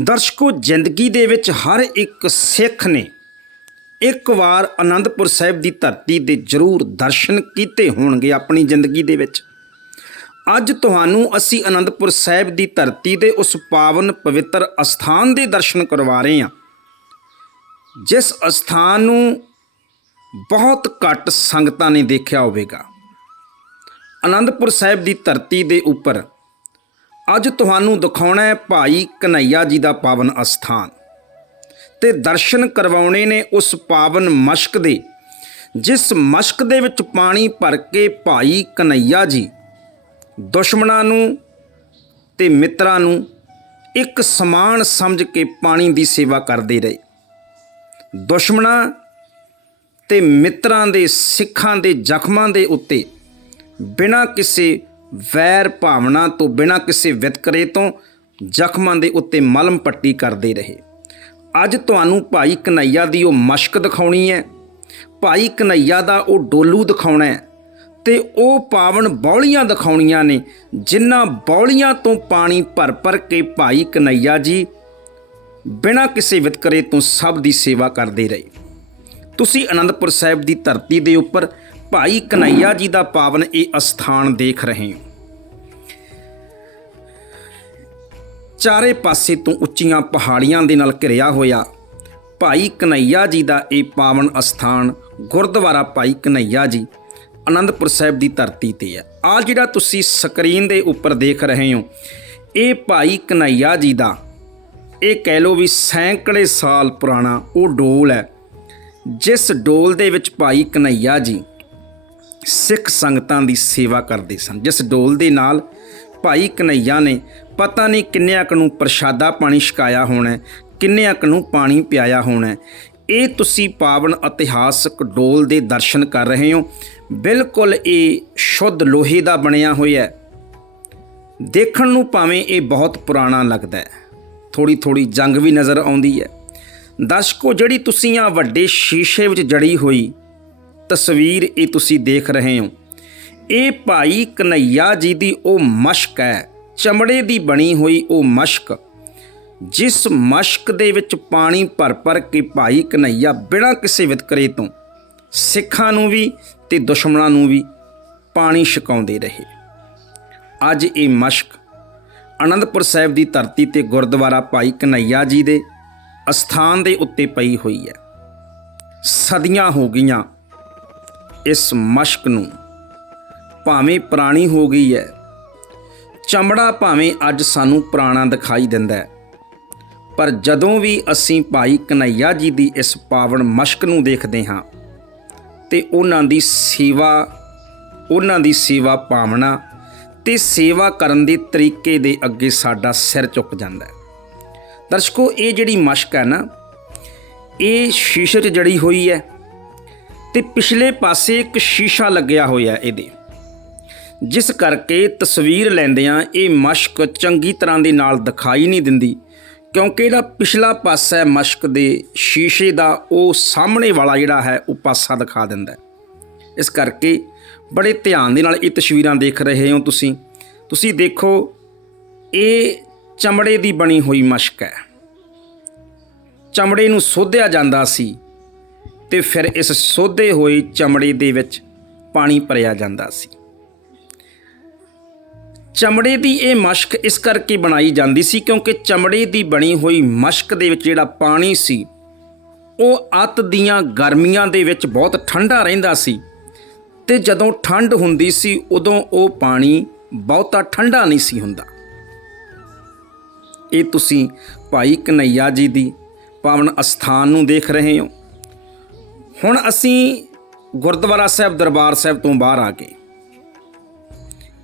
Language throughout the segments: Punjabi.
ਦਰਸ਼ਕੋ, ਜ਼ਿੰਦਗੀ ਦੇ ਵਿੱਚ ਹਰ ਇੱਕ ਸਿੱਖ ਨੇ ਇੱਕ ਵਾਰ ਆਨੰਦਪੁਰ ਸਾਹਿਬ ਦੀ ਧਰਤੀ ਦੇ ਜ਼ਰੂਰ ਦਰਸ਼ਨ ਕੀਤੇ ਹੋਣਗੇ ਆਪਣੀ ਜ਼ਿੰਦਗੀ ਦੇ ਵਿੱਚ। ਅੱਜ ਤੁਹਾਨੂੰ ਅਸੀਂ ਆਨੰਦਪੁਰ ਸਾਹਿਬ ਦੀ ਧਰਤੀ ਦੇ ਉਸ ਪਾਵਨ ਪਵਿੱਤਰ ਅਸਥਾਨ ਦੇ ਦਰਸ਼ਨ ਕਰਵਾ ਰਹੇ ਹਾਂ। ਜਿਸ ਅਸਥਾਨ ਨੂੰ ਬਹੁਤ ਘੱਟ ਸੰਗਤਾਂ ਨੇ ਦੇਖਿਆ ਹੋਵੇਗਾ। ਆਨੰਦਪੁਰ ਸਾਹਿਬ ਦੀ ਧਰਤੀ ਦੇ ਉੱਪਰ ਅੱਜ ਤੁਹਾਨੂੰ ਦਿਖਾਉਣਾ ਹੈ ਭਾਈ ਕਨਈਆ ਜੀ ਦਾ ਪਾਵਨ ਅਸਥਾਨ। ਤੇ ਦਰਸ਼ਨ ਕਰਵਾਉਣੇ ਨੇ ਉਸ ਪਾਵਨ ਮਸ਼ਕ ਦੇ, ਜਿਸ ਮਸ਼ਕ ਦੇ ਵਿੱਚ ਪਾਣੀ ਭਰ ਕੇ ਭਾਈ ਕਨਈਆ ਜੀ, ਦੁਸ਼ਮਣਾਂ ਨੂੰ ਤੇ ਮਿੱਤਰਾਂ ਨੂੰ ਇੱਕ ਸਮਾਨ ਸਮਝ ਕੇ ਪਾਣੀ ਦੀ ਸੇਵਾ ਕਰਦੇ ਰਹੇ। ਦੁਸ਼ਮਣਾਂ ਤੇ ਮਿੱਤਰਾਂ ਦੇ, ਸਿੱਖਾਂ ਦੇ, ਜ਼ਖਮਾਂ ਦੇ ਉੱਤੇ ਬਿਨਾਂ ਕਿਸੇ ਵੈਰ ਭਾਵਨਾ ਤੋਂ ਬਿਨਾਂ ਕਿਸੇ ਵਿਤਕਰੇ ਤੋਂ ਜ਼ਖਮਾਂ ਦੇ ਉੱਤੇ ਮਲਮ ਪੱਟੀ ਕਰਦੇ ਰਹੇ। ਅੱਜ ਤੁਹਾਨੂੰ ਭਾਈ ਕਨਈਆ ਦੀ ਉਹ ਮਸ਼ਕ ਦਿਖਾਉਣੀ ਹੈ। ਭਾਈ ਕਨਈਆ ਦਾ ਉਹ ਡੋਲੂ ਦਿਖਾਉਣਾ ਹੈ ਤੇ ਉਹ ਪਾਵਨ ਬੌਲੀਆਂ ਦਿਖਾਉਣੀਆਂ ਨੇ, ਜਿਨ੍ਹਾਂ ਬੌਲੀਆਂ ਤੋਂ ਪਾਣੀ ਭਰ ਭਰ ਕੇ ਭਾਈ ਕਨਈਆ ਜੀ ਬਿਨਾਂ ਕਿਸੇ ਵਿਤਕਰੇ ਤੋਂ ਸਭ ਦੀ ਸੇਵਾ ਕਰਦੇ ਰਹੇ। ਤੁਸੀਂ ਅਨੰਦਪੁਰ ਸਾਹਿਬ ਦੀ ਧਰਤੀ ਦੇ ਉੱਪਰ ਭਾਈ ਕਨਈਆ ਜੀ ਦਾ ਪਾਵਨ ਇਹ ਅਸਥਾਨ ਦੇਖ ਰਹੇ ਹੋ। ਚਾਰੇ ਪਾਸੇ ਤੋਂ ਉੱਚੀਆਂ ਪਹਾੜੀਆਂ ਦੇ ਨਾਲ ਘਿਰਿਆ ਹੋਇਆ ਭਾਈ ਕਨਈਆ ਜੀ ਦਾ ਇਹ ਪਾਵਨ ਅਸਥਾਨ ਗੁਰਦੁਆਰਾ ਭਾਈ ਕਨਈਆ ਜੀ ਆਨੰਦਪੁਰ ਸਾਹਿਬ ਦੀ ਧਰਤੀ ਤੇ ਹੈ। ਆ ਜਿਹੜਾ ਤੁਸੀਂ ਸਕਰੀਨ ਦੇ ਉੱਪਰ ਦੇਖ ਰਹੇ ਹੋ, ਇਹ ਭਾਈ ਕਨਈਆ ਜੀ ਦਾ, ਇਹ ਕਹਿ ਲੋ ਵੀ ਸੈਂਕੜੇ ਸਾਲ ਪੁਰਾਣਾ ਉਹ ਡੋਲ ਹੈ, ਜਿਸ ਡੋਲ ਦੇ ਵਿੱਚ ਭਾਈ ਕਨਈਆ ਜੀ ਸਿੱਖ ਸੰਗਤਾਂ ਦੀ ਸੇਵਾ ਕਰਦੇ ਸਨ। ਜਿਸ ਡੋਲ ਦੇ ਨਾਲ ਭਾਈ ਕਨਈਆ ਨੇ ਪਤਾ ਨਹੀਂ ਕਿੰਨਿਆਂ ਕੁ ਨੂੰ ਪ੍ਰਸ਼ਾਦਾ ਪਾਣੀ ਛਕਾਇਆ ਹੋਣਾ, ਕਿੰਨਿਆਂ ਕੁ ਨੂੰ ਪਾਣੀ ਪਿਆਇਆ ਹੋਣਾ। ਇਹ ਤੁਸੀਂ ਪਾਵਨ ਇਤਿਹਾਸਕ ਡੋਲ ਦੇ ਦਰਸ਼ਨ ਕਰ ਰਹੇ ਹੋ। ਬਿਲਕੁਲ ਇਹ ਸ਼ੁੱਧ ਲੋਹੇ ਦਾ ਬਣਿਆ ਹੋਇਆ ਹੈ। ਦੇਖਣ ਨੂੰ ਭਾਵੇਂ ਇਹ ਬਹੁਤ ਪੁਰਾਣਾ ਲੱਗਦਾ ਹੈ। ਥੋੜੀ ਥੋੜੀ ਜੰਗ ਵੀ ਨਜ਼ਰ ਆਉਂਦੀ ਹੈ। ਦਰਸ਼ਕੋ, ਜਿਹੜੀ ਤੁਸੀਂ ਆ ਵੱਡੇ ਸ਼ੀਸ਼ੇ ਵਿੱਚ ਜੜੀ ਹੋਈ ਤਸਵੀਰ ਇਹ ਤੁਸੀਂ ਦੇਖ ਰਹੇ ਹੋ। ਇਹ ਭਾਈ ਕਨਈਆ ਜੀ ਦੀ ਉਹ ਮਸ਼ਕ ਹੈ। ਚਮੜੇ ਦੀ ਬਣੀ ਹੋਈ ਉਹ ਮਸ਼ਕ। ਜਿਸ ਮਸ਼ਕ ਦੇ ਵਿੱਚ ਪਾਣੀ ਭਰ ਭਰ ਕੇ ਭਾਈ ਕਨਈਆ ਬਿਨਾਂ ਕਿਸੇ ਵਿਤਕਰੇ ਤੋਂ ਸਿੱਖਾਂ ਨੂੰ ਵੀ ਤੇ ਦੁਸ਼ਮਣਾਂ ਨੂੰ ਵੀ ਪਾਣੀ ਛਕਾਉਂਦੇ ਰਹੇ। ਅੱਜ ਇਹ ਮਸ਼ਕ ਅਨੰਦਪੁਰ ਸਾਹਿਬ ਦੀ ਧਰਤੀ ਤੇ ਗੁਰਦੁਆਰਾ ਭਾਈ ਕਨਈਆ ਜੀ ਦੇ ਅਸਥਾਨ ਦੇ ਉੱਤੇ ਪਈ ਹੋਈ ਹੈ। ਸਦੀਆਂ ਹੋ ਗਈਆਂ। ਇਸ ਮਸ਼ਕ ਨੂੰ। ਭਾਵੇਂ ਪੁਰਾਣੀ ਹੋ ਗਈ ਹੈ ਚਮੜਾ ਭਾਵੇਂ ਅੱਜ ਸਾਨੂੰ ਪੁਰਾਣਾ ਦਿਖਾਈ ਦਿੰਦਾ ਹੈ ਪਰ ਜਦੋਂ ਵੀ ਅਸੀਂ ਭਾਈ ਕਨਈਆ ਜੀ ਦੀ ਇਸ ਪਾਵਨ ਮਸ਼ਕ ਨੂੰ ਦੇਖਦੇ ਹਾਂ, ਤੇ ਉਹਨਾਂ ਦੀ ਸੇਵਾ, ਉਹਨਾਂ ਦੀ ਸੇਵਾ ਪਾਵਨਾ ਤੇ ਸੇਵਾ ਕਰਨ ਦੇ ਤਰੀਕੇ ਦੇ ਅੱਗੇ ਸਾਡਾ ਸਿਰ ਝੁਕ ਜਾਂਦਾ ਹੈ ਦਰਸ਼ਕੋ, ਇਹ ਜਿਹੜੀ ਮਸ਼ਕ ਹੈ ਨਾ, ਇਹ ਸ਼ੀਸ਼ੇ 'ਚ ਜੜੀ ਹੋਈ ਹੈ ਤੇ ਪਿਛਲੇ ਪਾਸੇ ਇੱਕ ਸ਼ੀਸ਼ਾ ਲੱਗਿਆ ਹੋਇਆ ਇਹਦੇ। ਜਿਸ ਕਰਕੇ ਤਸਵੀਰ ਲੈਂਦਿਆਂ ਇਹ ਮਸ਼ਕ ਚੰਗੀ ਤਰ੍ਹਾਂ ਦੇ ਨਾਲ ਦਿਖਾਈ ਨਹੀਂ ਦਿੰਦੀ, ਕਿਉਂਕਿ ਇਹਦਾ ਪਿਛਲਾ ਪਾਸਾ ਹੈ ਮਸ਼ਕ ਦੇ ਸ਼ੀਸ਼ੇ ਦਾ ਉਹ ਸਾਹਮਣੇ ਵਾਲਾ ਜਿਹੜਾ ਹੈ, ਉਹ ਪਾਸਾ ਦਿਖਾ ਦਿੰਦਾ ਇਸ ਕਰਕੇ ਬੜੇ ਧਿਆਨ ਦੇ ਨਾਲ ਇਹ ਤਸਵੀਰਾਂ ਦੇਖ ਰਹੇ ਹੋ ਤੁਸੀਂ। ਤੁਸੀਂ ਦੇਖੋ, ਇਹ ਚਮੜੇ ਦੀ ਬਣੀ ਹੋਈ ਮਸ਼ਕ ਹੈ। ਚਮੜੇ ਨੂੰ ਸੋਧਿਆ ਜਾਂਦਾ ਸੀ ਤੇ ਫਿਰ ਇਸ ਸੋਧੇ ਹੋਏ ਚਮੜੇ ਦੇ ਵਿੱਚ ਪਾਣੀ ਭਰਿਆ ਜਾਂਦਾ ਸੀ। ਚਮੜੇ ਦੀ ਇਹ ਮਸ਼ਕ ਇਸ ਕਰਕੇ ਬਣਾਈ ਜਾਂਦੀ ਸੀ ਕਿਉਂਕਿ ਚਮੜੇ ਦੀ ਬਣੀ ਹੋਈ ਮਸ਼ਕ ਦੇ ਵਿੱਚ ਜਿਹੜਾ ਪਾਣੀ ਸੀ, ਉਹ ਅੱਤ ਦੀਆਂ ਗਰਮੀਆਂ ਦੇ ਵਿੱਚ ਬਹੁਤ ਠੰਡਾ ਰਹਿੰਦਾ ਸੀ ਤੇ ਜਦੋਂ ਠੰਡ ਹੁੰਦੀ ਸੀ, ਉਦੋਂ ਉਹ ਪਾਣੀ ਬਹੁਤਾ ਠੰਡਾ ਨਹੀਂ ਸੀ ਹੁੰਦਾ। ਇਹ ਤੁਸੀਂ ਭਾਈ ਕਨਈਆ ਜੀ ਦੀ ਪਾਵਨ ਅਸਥਾਨ ਨੂੰ ਦੇਖ ਰਹੇ ਹੋ। ਹੁਣ ਅਸੀਂ ਗੁਰਦੁਆਰਾ ਸਾਹਿਬ ਦਰਬਾਰ ਸਾਹਿਬ ਤੋਂ ਬਾਹਰ ਆ ਗਏ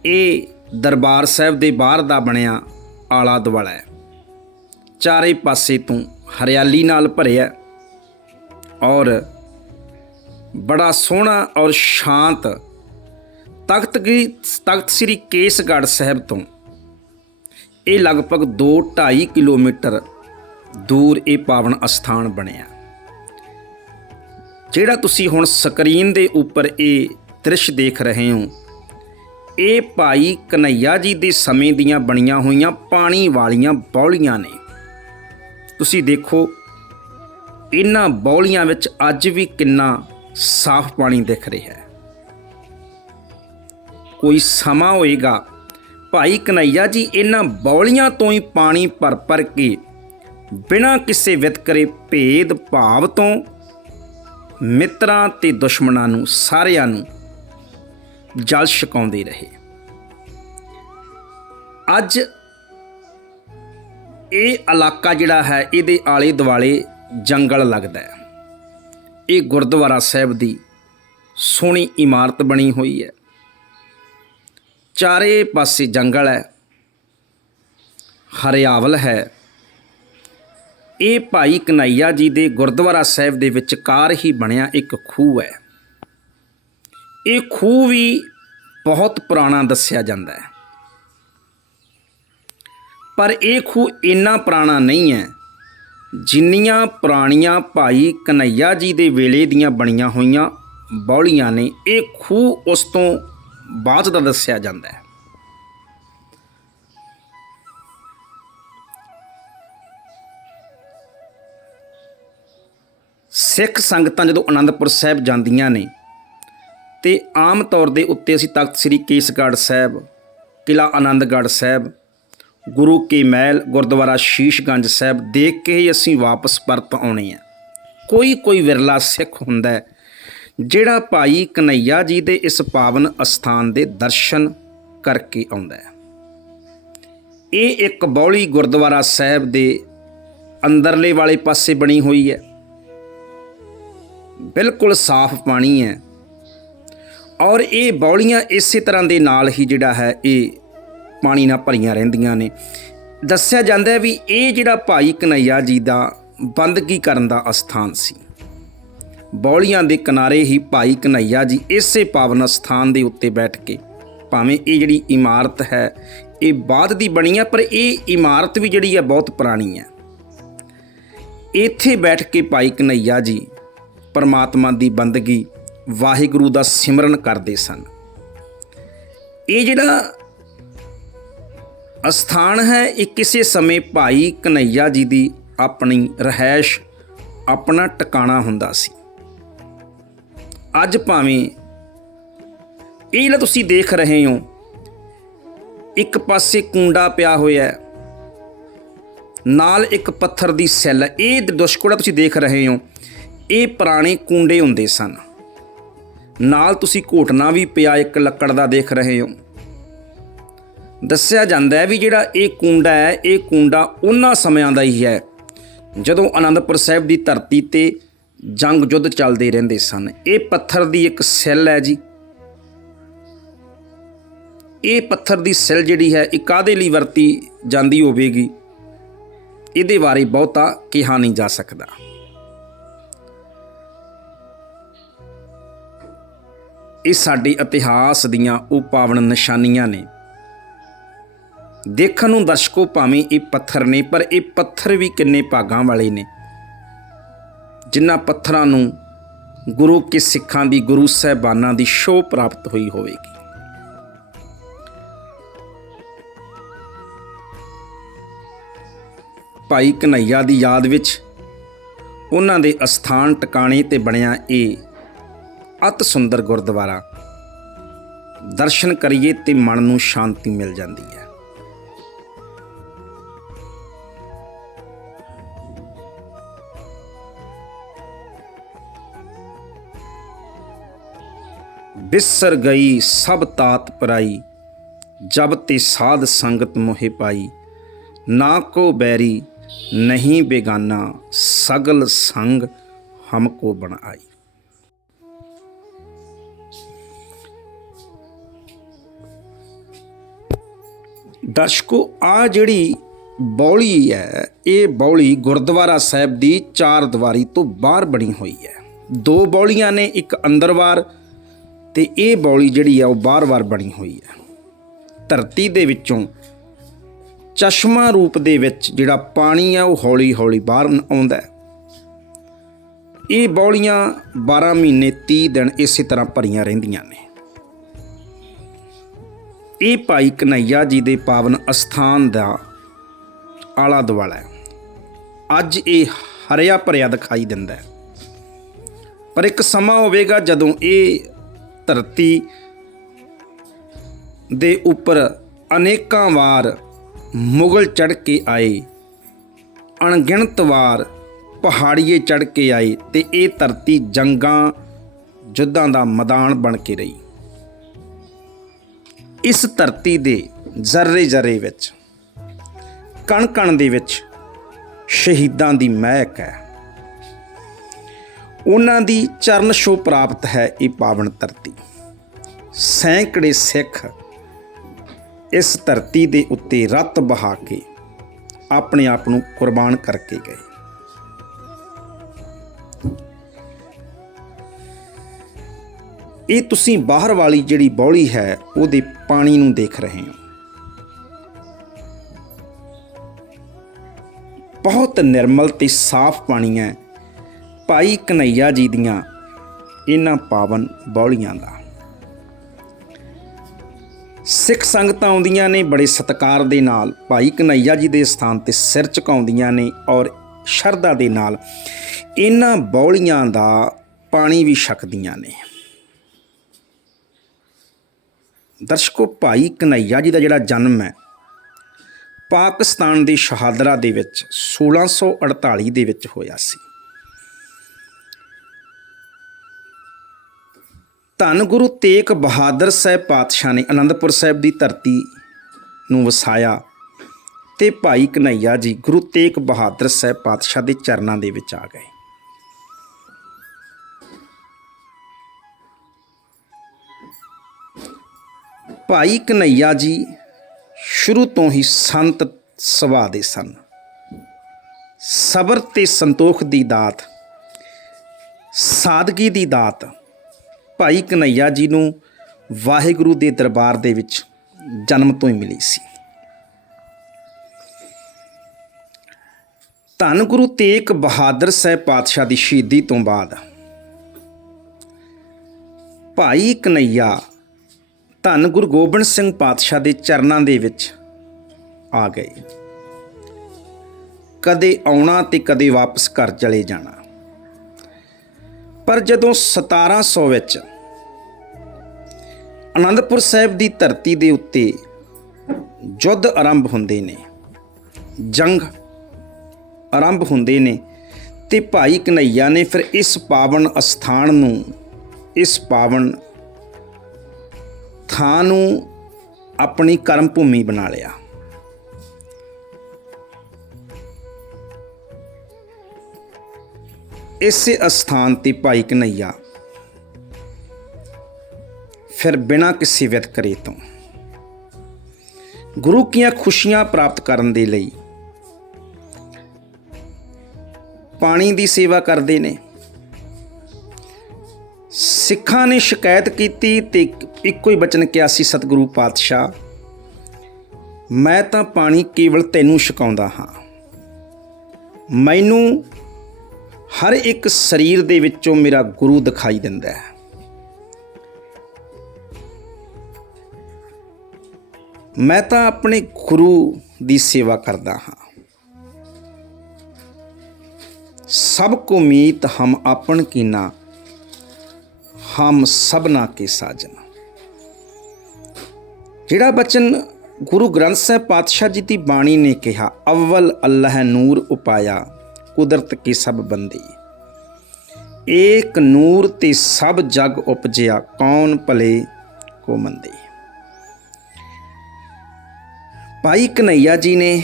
ਇਹ ਦਰਬਾਰ ਸਾਹਿਬ ਦੇ ਬਾਹਰ ਦਾ ਬਣਿਆ ਆਲਾ ਦੁਆਲਾ ਹੈ। ਚਾਰੇ ਪਾਸੇ ਤੋਂ ਹਰਿਆਲੀ ਨਾਲ ਭਰਿਆ ਔਰ ਬੜਾ ਸੋਹਣਾ ਔਰ ਸ਼ਾਂਤ ਤਖਤ ਕੀ ਤਖਤ ਸ੍ਰੀ ਕੇਸਗੜ੍ਹ ਸਾਹਿਬ ਤੋਂ ਇਹ ਲਗਭਗ 2.5 ਕਿਲੋਮੀਟਰ ਦੂਰ ਇਹ ਪਾਵਨ ਅਸਥਾਨ ਬਣਿਆ। ਜਿਹੜਾ ਤੁਸੀਂ ਹੁਣ ਸਕਰੀਨ ਦੇ ਉੱਪਰ ਇਹ ਦ੍ਰਿਸ਼ ਦੇਖ ਰਹੇ ਹੋ, ਇਹ ਭਾਈ ਕਨਈਆ ਜੀ ਦੇ ਸਮੇਂ ਦੀਆਂ ਬਣੀਆਂ ਹੋਈਆਂ ਪਾਣੀ ਵਾਲੀਆਂ ਬੌਲੀਆਂ ਨੇ। ਤੁਸੀਂ ਦੇਖੋ, ਇਹਨਾਂ ਬੌਲੀਆਂ ਵਿੱਚ ਅੱਜ ਵੀ ਕਿੰਨਾ ਸਾਫ਼ ਪਾਣੀ ਦਿਖ ਰਿਹਾ ਹੈ। ਕੋਈ ਸਮਾਂ ਹੋਏਗਾ, ਭਾਈ ਕਨਈਆ ਜੀ ਇਹਨਾਂ ਬੌਲੀਆਂ ਤੋਂ ਹੀ ਪਾਣੀ ਭਰ ਭਰ ਕੇ ਬਿਨਾਂ ਕਿਸੇ ਵਿਤਕਰੇ ਭੇਦ ਭਾਵ ਤੋਂ ਮਿੱਤਰਾਂ ਤੇ ਦੁਸ਼ਮਣਾਂ ਨੂੰ ਸਾਰਿਆਂ ਨੂੰ ਜਲ ਛਕਾਉਂਦੇ ਰਹੇ। ਅੱਜ ਇਹ ਇਲਾਕਾ ਜਿਹੜਾ ਹੈ, ਇਹਦੇ ਆਲੇ ਦੁਆਲੇ ਜੰਗਲ ਲੱਗਦਾ ਹੈ। ਇਹ ਗੁਰਦੁਆਰਾ ਸਾਹਿਬ ਦੀ ਸੋਹਣੀ ਇਮਾਰਤ ਬਣੀ ਹੋਈ ਹੈ। ਚਾਰੇ ਪਾਸੇ ਜੰਗਲ ਹੈ। ਹਰਿਆਵਲ ਹੈ। ਇਹ ਭਾਈ ਕਨਈਆ ਜੀ ਦੇ ਗੁਰਦੁਆਰਾ ਸਾਹਿਬ ਦੇ ਵਿਚਕਾਰ ਹੀ ਬਣਿਆ ਇੱਕ ਖੂਹ ਹੈ। ਇਹ ਖੂਹ ਵੀ ਬਹੁਤ ਪੁਰਾਣਾ ਦੱਸਿਆ ਜਾਂਦਾ ਹੈ। ਪਰ ਇਹ ਖੂਹ ਇੰਨਾ ਪੁਰਾਣਾ ਨਹੀਂ ਹੈ ਜਿੰਨੀਆਂ ਪੁਰਾਣੀਆਂ ਭਾਈ ਕਨਈਆ ਜੀ ਦੇ ਵੇਲੇ ਦੀਆਂ ਬਣੀਆਂ ਹੋਈਆਂ ਬੌਲੀਆਂ ਨੇ। ਇਹ ਖੂਹ ਉਸ ਤੋਂ ਬਾਅਦ ਦਾ ਦੱਸਿਆ ਜਾਂਦਾ ਹੈ। ਸਿੱਖ ਸੰਗਤਾਂ ਜਦੋਂ ਆਨੰਦਪੁਰ ਸਾਹਿਬ ਜਾਂਦੀਆਂ ਨੇ, ਤੇ ਆਮ ਤੌਰ ਦੇ ਉੱਤੇ ਅਸੀਂ ਤਖਤ ਸ੍ਰੀ ਕੇਸਗੜ੍ਹ ਸਾਹਿਬ ਕਿਲਾ ਆਨੰਦਗੜ੍ਹ ਸਾਹਿਬ, ਗੁਰੂ ਕੀ ਮਹਿਲ, ਗੁਰਦੁਆਰਾ ਸ਼ੀਸ਼ਗੰਜ ਸਾਹਿਬ ਦੇਖ ਕੇ ਹੀ ਅਸੀਂ ਵਾਪਸ ਪਰਤ ਆਉਣੇ ਆ। ਕੋਈ ਕੋਈ ਵਿਰਲਾ ਸਿੱਖ ਹੁੰਦਾ ਜਿਹੜਾ ਭਾਈ ਕਨਈਆ ਜੀ ਦੇ ਇਸ ਪਾਵਨ ਅਸਥਾਨ ਦੇ ਦਰਸ਼ਨ ਕਰਕੇ ਆਉਂਦਾ ਹੈ। ਇਹ ਇੱਕ ਬੌਲੀ ਗੁਰਦੁਆਰਾ ਸਾਹਿਬ ਦੇ ਅੰਦਰਲੇ ਵਾਲੇ ਪਾਸੇ ਬਣੀ ਹੋਈ ਹੈ। ਬਿਲਕੁਲ ਸਾਫ਼ ਪਾਣੀ ਹੈ। ਔਰ ਇਹ ਬੌਲੀਆਂ ਇਸੇ ਤਰ੍ਹਾਂ ਦੇ ਨਾਲ ਹੀ ਜਿਹੜਾ ਹੈ, ਇਹ ਪਾਣੀ ਨਾਲ ਭਰੀਆਂ ਰਹਿੰਦੀਆਂ ਨੇ। ਦੱਸਿਆ ਜਾਂਦਾ ਹੈ ਵੀ ਇਹ ਜਿਹੜਾ ਭਾਈ ਕਨਈਆ ਜੀ ਦਾ ਬੰਦਗੀ ਕਰਨ ਦਾ ਅਸਥਾਨ ਸੀ। ਬੌਲੀਆਂ ਦੇ ਕਿਨਾਰੇ ਹੀ ਭਾਈ ਕਨਈਆ ਜੀ ਇਸੇ ਪਾਵਨ ਸਥਾਨ ਦੇ ਉੱਤੇ ਬੈਠ ਕੇ, ਭਾਵੇਂ ਇਹ ਜਿਹੜੀ ਇਮਾਰਤ ਹੈ, ਇਹ ਬਾਅਦ ਦੀ ਬਣੀ ਹੈ ਪਰ ਇਹ ਇਮਾਰਤ ਵੀ ਜਿਹੜੀ ਹੈ ਬਹੁਤ ਪੁਰਾਣੀ ਹੈ ਇੱਥੇ ਬੈਠ ਕੇ ਭਾਈ ਕਨਈਆ ਜੀ ਪਰਮਾਤਮਾ ਦੀ ਬੰਦਗੀ ਵਾਹਿਗੁਰੂ ਦਾ ਸਿਮਰਨ ਕਰਦੇ ਸਨ। ਇਹ ਜਿਹੜਾ ਅਸਥਾਨ ਹੈ, ਇਹ ਕਿਸੇ ਸਮੇਂ ਭਾਈ ਕਨਈਆ ਜੀ ਦੀ ਆਪਣੀ ਰਹਿائش ਆਪਣਾ ਟਿਕਾਣਾ ਹੁੰਦਾ ਸੀ। ਅੱਜ ਭਾਵੇਂ ਇਹ ਜਿਹੜਾ ਤੁਸੀਂ ਦੇਖ ਰਹੇ ਹੋ, ਇੱਕ ਪਾਸੇ ਕੁੰਡਾ ਪਿਆ ਹੋਇਆ ਹੈ, ਨਾਲ ਇੱਕ ਪੱਥਰ ਦੀ ਸੈੱਲ ਇਹ ਦੁਸ਼ਕੋੜਾ ਤੁਸੀਂ ਦੇਖ ਰਹੇ ਹੋ ਇਹ ਪੁਰਾਣੇ ਕੁੰਡੇ ਹੁੰਦੇ ਸਨ। ਨਾਲ ਤੁਸੀਂ ਘੋਟਣਾ ਵੀ ਪਿਆ ਇੱਕ ਲੱਕੜ ਦਾ ਦੇਖ ਰਹੇ ਹੋ। ਦੱਸਿਆ ਜਾਂਦਾ ਹੈ ਵੀ ਜਿਹੜਾ ਇਹ ਕੁੰਡਾ ਹੈ, ਇਹ ਕੁੰਡਾ ਉਹਨਾਂ ਸਮਿਆਂ ਦਾ ਹੀ ਹੈ, ਜਦੋਂ ਆਨੰਦਪੁਰ ਸਾਹਿਬ ਦੀ ਧਰਤੀ ਤੇ ਜੰਗ ਯੁੱਧ ਚੱਲਦੇ ਰਹਿੰਦੇ ਸਨ। ਇਹ ਪੱਥਰ ਦੀ ਇੱਕ ਸੈੱਲ ਹੈ ਜੀ। ਇਹ ਪੱਥਰ ਦੀ ਸੈੱਲ ਜਿਹੜੀ ਹੈ ਇਹ ਕਾਦੇ ਲਈ ਵਰਤੀ ਜਾਂਦੀ ਹੋਵੇਗੀ। ਇਹਦੇ ਬਾਰੇ ਬਹੁਤਾ ਕਿਹਾ ਨਹੀਂ ਜਾ ਸਕਦਾ। ਇਹ ਸਾਡੇ ਇਤਿਹਾਸ ਦੀਆਂ ਉਹ ਪਾਵਨ ਨਿਸ਼ਾਨੀਆਂ ਨੇ। ਦੇਖਣ ਨੂੰ ਦਰਸ਼ਕੋ ਭਾਵੇਂ ਇਹ ਪੱਥਰ ਨੇ, ਪਰ ਇਹ ਪੱਥਰ ਵੀ ਕਿੰਨੇ ਭਾਗਾਂ ਵਾਲੇ ਨੇ। ਜਿਨ੍ਹਾਂ ਪੱਥਰਾਂ ਨੂੰ ਗੁਰੂ ਕੇ ਸਿੱਖਾਂ ਦੀ, ਗੁਰੂ ਸਾਹਿਬਾਨਾਂ ਦੀ ਸ਼ੋਅ ਪ੍ਰਾਪਤ ਹੋਈ ਹੋਵੇਗੀ। ਭਾਈ ਕਨਈਆ ਦੀ ਯਾਦ ਵਿੱਚ ਉਹਨਾਂ ਦੇ ਅਸਥਾਨ, ਟਿਕਾਣੇ ਤੇ ਬਣਿਆ ਇਹ ਅਤ ਸੁੰਦਰ ਗੁਰਦੁਆਰਾ। ਦਰਸ਼ਨ ਕਰੀਏ ਤੇ ਮਨ ਨੂੰ ਸ਼ਾਂਤੀ ਮਿਲ ਜਾਂਦੀ ਹੈ। ਬਿਸਰ ਗਈ ਸਭ ਤਾਤ ਪਰਾਈ, ਜਬ ਤੇ ਸਾਧ ਸੰਗਤ ਮੋਹਿ ਪਾਈ। ਨਾ ਕੋ ਬੈਰੀ, ਨਹੀਂ ਬੇਗਾਨਾ, ਸਗਲ ਸੰਗ ਹਮਕੋ ਬਣਾਈ। ਦਰਸ਼ਕੋ ਆ ਜਿਹੜੀ ਬੌਲੀ ਹੈ, ਇਹ ਬੌਲੀ ਗੁਰਦੁਆਰਾ ਸਾਹਿਬ ਦੀ ਚਾਰ ਦੀਵਾਰੀ ਤੋਂ ਬਾਹਰ ਬਣੀ ਹੋਈ ਹੈ। ਦੋ ਬੌਲੀਆਂ ਨੇ, ਇੱਕ ਅੰਦਰਵਾਰ ਤੇ ਇਹ ਬੌਲੀ ਜਿਹੜੀ ਆ ਉਹ ਬਾਹਰ-ਬਾਹਰ ਬਣੀ ਹੋਈ ਹੈ। ਧਰਤੀ ਦੇ ਵਿੱਚੋਂ ਚਸ਼ਮਾ ਰੂਪ ਦੇ ਵਿੱਚ ਜਿਹੜਾ ਪਾਣੀ ਆ ਉਹ ਹੌਲੀ-ਹੌਲੀ ਬਾਹਰ ਆਉਂਦਾ ਹੈ। ਇਹ ਬੌਲੀਆਂ 12 ਮਹੀਨੇ 30 ਦਿਨ ਇਸੇ ਤਰ੍ਹਾਂ ਭਰੀਆਂ ਰਹਿੰਦੀਆਂ ਨੇ। ਇਹ ਭਾਈ ਕਨਈਆ ਜੀ ਦੇ ਪਾਵਨ ਅਸਥਾਨ ਦਾ ਆਲਾ ਦੁਆਲਾ ਹੈ। ਅੱਜ ਇਹ ਹਰਿਆ ਭਰਿਆ ਦਿਖਾਈ ਦਿੰਦਾ ਹੈ। ਪਰ ਇੱਕ ਸਮਾਂ ਹੋਵੇਗਾ ਜਦੋਂ ਇਹ ਧਰਤੀ ਦੇ ਉੱਪਰ ਅਨੇਕਾਂ ਵਾਰ ਮੁਗਲ ਚੜ ਕੇ ਆਏ, ਅਣਗਿਣਤ ਵਾਰ ਪਹਾੜੀਏ ਚੜ ਕੇ ਆਏ ਤੇ ਇਹ ਧਰਤੀ ਜੰਗਾਂ ਯੁੱਧਾਂ ਦਾ ਮੈਦਾਨ ਬਣ ਕੇ ਰਹੀ। ਇਸ ਧਰਤੀ ਦੇ ਜ਼ਰਰੇ ਜ਼ਰੇ ਵਿੱਚ ਕਣ ਕਣ ਦੇ ਵਿੱਚ ਸ਼ਹੀਦਾਂ ਦੀ ਮਹਿਕ ਹੈ। ਉਹਨਾਂ ਦੀ ਚਰਨ ਛੋਹ ਪ੍ਰਾਪਤ ਹੈ ਇਹ ਪਾਵਨ ਧਰਤੀ। ਸੈਂਕੜੇ ਸਿੱਖ ਇਸ ਧਰਤੀ ਦੇ ਉੱਤੇ ਰਤ ਬਹਾ ਕੇ ਆਪਣੇ ਆਪ ਨੂੰ ਕੁਰਬਾਨ ਕਰਕੇ ਗਏ। ਇਹ ਤੁਸੀਂ ਬਾਹਰ ਵਾਲੀ ਜਿਹੜੀ ਬੌਲੀ ਹੈ, ਉਹਦੇ ਪਾਣੀ ਨੂੰ ਦੇਖ ਰਹੇ ਹੋ। ਬਹੁਤ ਨਿਰਮਲ ਤੇ ਸਾਫ਼ ਪਾਣੀ ਹੈ ਭਾਈ ਕਨਈਆ ਜੀ ਦੀਆਂ ਇਹਨਾਂ ਪਾਵਨ ਬੌਲੀਆਂ ਦਾ। ਸਿੱਖ ਸੰਗਤਾਂ ਆਉਂਦੀਆਂ ਨੇ, ਬੜੇ ਸਤਿਕਾਰ ਦੇ ਨਾਲ, ਭਾਈ ਕਨਈਆ ਜੀ ਦੇ ਸਥਾਨ ਤੇ ਸਿਰ ਝੁਕਾਉਂਦੀਆਂ ਨੇ ਔਰ ਸ਼ਰਧਾ ਦੇ ਨਾਲ ਇਹਨਾਂ ਬੌਲੀਆਂ ਦਾ ਪਾਣੀ ਵੀ ਛਕਦੀਆਂ ਨੇ। ਦਰਸ਼ਕੋ, ਭਾਈ ਕਨਈਆ ਜੀ ਦਾ ਜਿਹੜਾ ਜਨਮ ਹੈ, ਪਾਕਿਸਤਾਨ ਦੀ ਸ਼ਹਾਦਰਾ ਦੇ ਵਿੱਚ 1648 ਦੇ ਵਿੱਚ ਹੋਇਆ ਸੀ। ਧੰਨ ਗੁਰੂ ਤੇਗ ਬਹਾਦਰ ਸਾਹਿਬ ਪਾਤਸ਼ਾਹ ਨੇ ਅਨੰਦਪੁਰ ਸਾਹਿਬ ਦੀ ਧਰਤੀ ਨੂੰ ਵਸਾਇਆ ਤੇ ਭਾਈ ਕਨਈਆ ਜੀ ਗੁਰੂ ਤੇਗ ਬਹਾਦਰ ਸਾਹਿਬ ਪਾਤਸ਼ਾਹ ਦੇ ਚਰਨਾਂ ਦੇ ਵਿੱਚ ਆ ਗਏ। ਭਾਈ ਕਨਈਆ ਜੀ ਸ਼ੁਰੂ ਤੋਂ ਹੀ ਸੰਤ ਸੁਭਾਅ ਦੇ ਸਨ। ਸਬਰ ਤੇ ਸੰਤੋਖ ਦੀ ਦਾਤ, ਸਾਦਗੀ ਦੀ ਦਾਤ ਭਾਈ ਕਨਈਆ ਜੀ ਨੂੰ ਵਾਹਿਗੁਰੂ ਦੇ ਦਰਬਾਰ ਦੇ ਵਿੱਚ ਜਨਮ ਤੋਂ ਹੀ ਮਿਲੀ ਸੀ। ਧੰਨ ਗੁਰੂ ਤੇਗ ਬਹਾਦਰ ਸਾਹਿਬ ਪਾਤਸ਼ਾਹ ਦੀ ਸ਼ਹੀਦੀ ਤੋਂ ਬਾਅਦ ਭਾਈ ਕਨਈਆ ਧੰਨ ਗੁਰੂ ਗੋਬਿੰਦ ਸਿੰਘ ਪਾਤਸ਼ਾਹ ਦੇ ਚਰਨਾਂ ਦੇ ਵਿੱਚ ਆ ਗਏ। ਕਦੇ ਆਉਣਾ ਤੇ ਕਦੇ ਵਾਪਸ ਘਰ ਚਲੇ ਜਾਣਾ। ਪਰ ਜਦੋਂ 1700 ਵਿੱਚ ਅਨੰਦਪੁਰ ਸਾਹਿਬ ਦੀ ਧਰਤੀ ਦੇ ਉੱਤੇ ਯੁੱਧ ਆਰੰਭ ਹੁੰਦੇ ਨੇ, ਜੰਗ ਆਰੰਭ ਹੁੰਦੇ ਨੇ ਤੇ ਭਾਈ ਕਨਈਆ ਨੇ ਫਿਰ ਇਸ ਪਾਵਨ ਅਸਥਾਨ ਨੂੰ, ਇਸ ਪਾਵਨ ਥਾਂ ਨੂੰ ਆਪਣੀ ਕਰਮ ਭੂਮੀ ਬਣਾ ਲਿਆ। ਇਸੇ ਅਸਥਾਨ ਤੇ ਭਾਈ ਕਨਈਆ ਫਿਰ ਬਿਨਾਂ ਕਿਸੇ ਵਿਤਕਰੇ ਤੋਂ ਗੁਰੂ ਕੀਆਂ ਖੁਸ਼ੀਆਂ ਪ੍ਰਾਪਤ ਕਰਨ ਦੇ ਲਈ ਪਾਣੀ ਦੀ ਸੇਵਾ ਕਰਦੇ ਨੇ। ਸਿੱਖਾਂ ਨੇ ਸ਼ਿਕਾਇਤ ਕੀਤੀ ਤੇ ਇੱਕੋ ਹੀ ਬਚਨ ਕਿਹਾ ਸੀ ਸਤਿਗੁਰੂ ਪਾਤਸ਼ਾਹ, ਮੈਂ ਤਾਂ ਪਾਣੀ ਕੇਵਲ ਤੈਨੂੰ ਛਕਾਉਂਦਾ ਹਾਂ। ਮੈਨੂੰ ਹਰ ਇੱਕ ਸਰੀਰ ਦੇ ਵਿੱਚੋਂ ਮੇਰਾ ਗੁਰੂ ਦਿਖਾਈ ਦਿੰਦਾ ਹੈ। ਮੈਂ ਤਾਂ ਆਪਣੇ ਗੁਰੂ ਦੀ ਸੇਵਾ ਕਰਦਾ ਹਾਂ। ਸਭ ਕੋ ਮੀਤ ਹਮ ਆਪਨ ਕੀਨਾ, ਹਮ ਸਭਨਾ ਕੇ ਸਾਜਨ। ਜਿਹੜਾ ਬਚਨ ਗੁਰੂ ਗ੍ਰੰਥ ਸਾਹਿਬ ਪਾਤਸ਼ਾਹ ਜੀ ਦੀ ਬਾਣੀ ਨੇ ਕਿਹਾ ਅਵਲ ਅੱਲਾਹ ਨੂਰ ਉਪਾਇਆ, ਕੁਦਰਤ ਕੇ ਸਭ ਬੰਦੇ। ਏਕ ਨੂਰ ਤੇ ਸਭ ਜਗ ਉਪਜਿਆ, ਕੌਣ ਭਲੇ ਕੋ ਮੰਦੇ। ਭਾਈ ਕਨਈਆ ਜੀ ਨੇ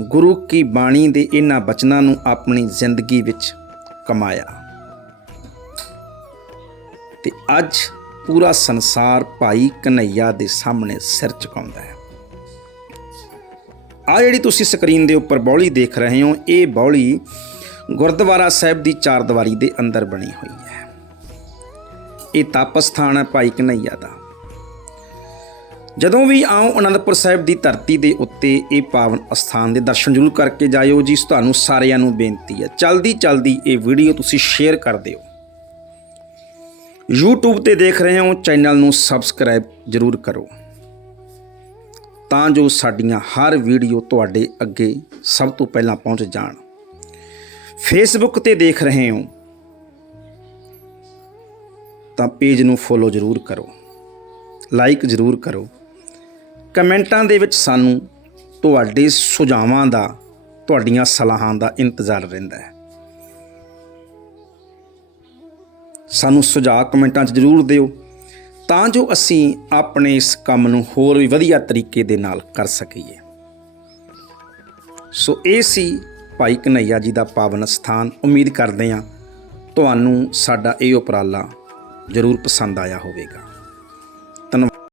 ਗੁਰੂ ਕੀ ਬਾਣੀ ਦੇ ਇਹਨਾਂ ਬਚਨਾਂ ਨੂੰ ਆਪਣੀ ਜ਼ਿੰਦਗੀ ਵਿੱਚ ਕਮਾਇਆ। ਤੇ ਅੱਜ ਪੂਰਾ ਸੰਸਾਰ ਭਾਈ ਕਨਈਆ ਦੇ ਸਾਹਮਣੇ ਸਿਰ ਝੁਕਾਉਂਦਾ ਹੈ। ਆ ਜਿਹੜੀ ਤੁਸੀਂ ਸਕਰੀਨ ਦੇ ਉੱਪਰ ਬੌਲੀ ਦੇਖ ਰਹੇ ਹੋ, ਇਹ ਬੌਲੀ ਗੁਰਦੁਆਰਾ ਸਾਹਿਬ ਦੀ ਚਾਰ ਦੀਵਾਰੀ ਦੇ ਅੰਦਰ ਬਣੀ ਹੋਈ ਹੈ। ਇਹ ਤਪ ਸਥਾਨ ਹੈ ਭਾਈ ਕਨਈਆ ਦਾ। ਜਦੋਂ ਵੀ ਆਓ ਅਨੰਦਪੁਰ ਸਾਹਿਬ ਦੀ ਧਰਤੀ ਦੇ ਉੱਤੇ, ਇਹ ਪਾਵਨ ਅਸਥਾਨ ਦੇ ਦਰਸ਼ਨ ਜ਼ਰੂਰ ਕਰਕੇ ਜਾਇਓ ਜੀ। ਤੁਹਾਨੂੰ ਸਾਰਿਆਂ ਨੂੰ ਬੇਨਤੀ ਹੈ। ਚਲਦੀ ਚਲਦੀ ਇਹ ਵੀਡੀਓ ਤੁਸੀਂ ਸ਼ੇਅਰ ਕਰ ਦਿਓ। YouTube ਤੇ ਦੇਖ ਰਹੇ ਹੋ ਚੈਨਲ ਨੂੰ ਸਬਸਕ੍ਰਾਈਬ ਜ਼ਰੂਰ ਕਰੋ। ਤਾਂ ਜੋ ਸਾਡੀਆਂ ਹਰ ਵੀਡੀਓ ਤੁਹਾਡੇ ਅੱਗੇ ਸਭ ਤੋਂ ਪਹਿਲਾਂ ਪਹੁੰਚ ਜਾਣ। ਫੇਸਬੁੱਕ ਤੇ ਦੇਖ ਰਹੇ ਹੋ, ਤਾਂ ਪੇਜ ਨੂੰ ਫੋਲੋ ਜ਼ਰੂਰ ਕਰੋ। ਲਾਈਕ ਜ਼ਰੂਰ ਕਰੋ। ਕਮੈਂਟਾਂ ਦੇ ਵਿੱਚ ਸਾਨੂੰ ਤੁਹਾਡੇ ਸੁਝਾਵਾਂ ਦਾ, ਤੁਹਾਡੀਆਂ ਸਲਾਹਾਂ ਦਾ ਇੰਤਜ਼ਾਰ ਰਹਿੰਦਾ ਹੈ। ਸਾਨੂੰ ਸੁਝਾਅ ਕਮੈਂਟਾਂ 'ਚ ਜ਼ਰੂਰ ਦਿਓ, ਤਾਂ ਜੋ ਅਸੀਂ ਆਪਣੇ ਇਸ ਕੰਮ ਨੂੰ ਹੋਰ ਵੀ ਵਧੀਆ ਤਰੀਕੇ ਦੇ ਨਾਲ ਕਰ ਸਕੀਏ। ਸੋ ਇਹ ਸੀ ਭਾਈ ਕਨਈਆ ਜੀ ਦਾ ਪਾਵਨ ਸਥਾਨ। ਉਮੀਦ ਕਰਦੇ ਹਾਂ ਤੁਹਾਨੂੰ ਸਾਡਾ ਇਹ ਉਪਰਾਲਾ ਜ਼ਰੂਰ ਪਸੰਦ ਆਇਆ ਹੋਵੇਗਾ।